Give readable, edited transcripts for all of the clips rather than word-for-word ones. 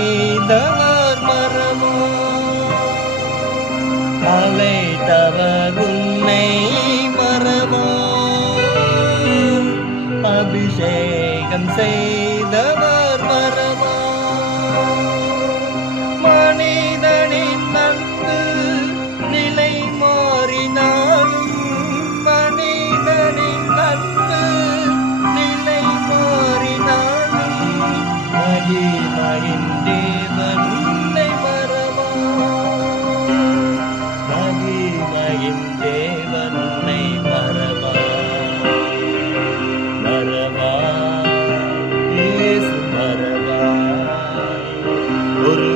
செய்தவர் மரமோ அழைத்தவர் உன்னை மரமோ அபிஷேகம் செய்தவர் மரமோ மனிதனின் அன்பு நிலை மாறினாலும் மனிதனின் அன்பு நிலை மாறினாலும் மகிமையின் தேவன் உன்னை மறவா மகிமையின் தேவன் உன்னை மறவா மறவா இயேசு மறவா ஒரு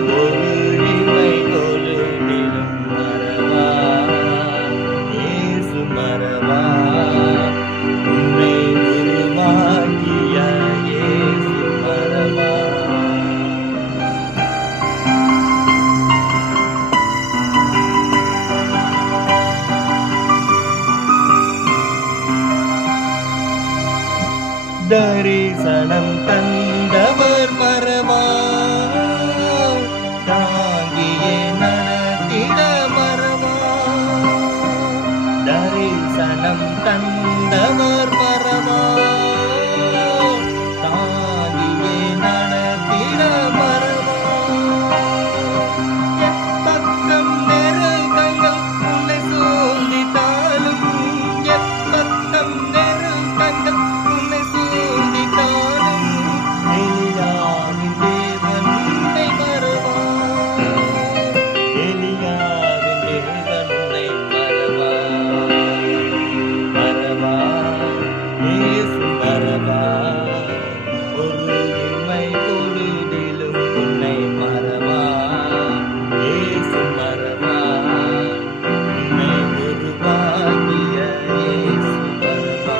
இமை தொழுதிலும் மறவா இயேசு மறவா உன்னை உருவாக்கிய இயேசு மறவா தரிசனம் தந்தவர் மறவா தாங்கியே நடத்திட மறவா தரிசனம் தந்தவர் மறவா தாங்கியே நடத்திட மறவா எப்பக்கம் நெருக்கங்கள் உன்னை சூழ்ந்திட்டாலும் எப்பக்கம் நெருக்கங்கள் உன்னை சூழ்ந்திட்டாலும் எலியாவின் தேவன் உன்னை மறவா எலியாவின் தேவன் உன்னை மறவா மறவா இயேசு மறவா ஒரு இமை பொழுதிலும் உன்னை மறவா இயேசு மறவா உன்னை உருவாக்கிய இயேசு மறவா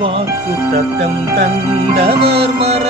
வாக்கு தத்தம் தந்தவர் மற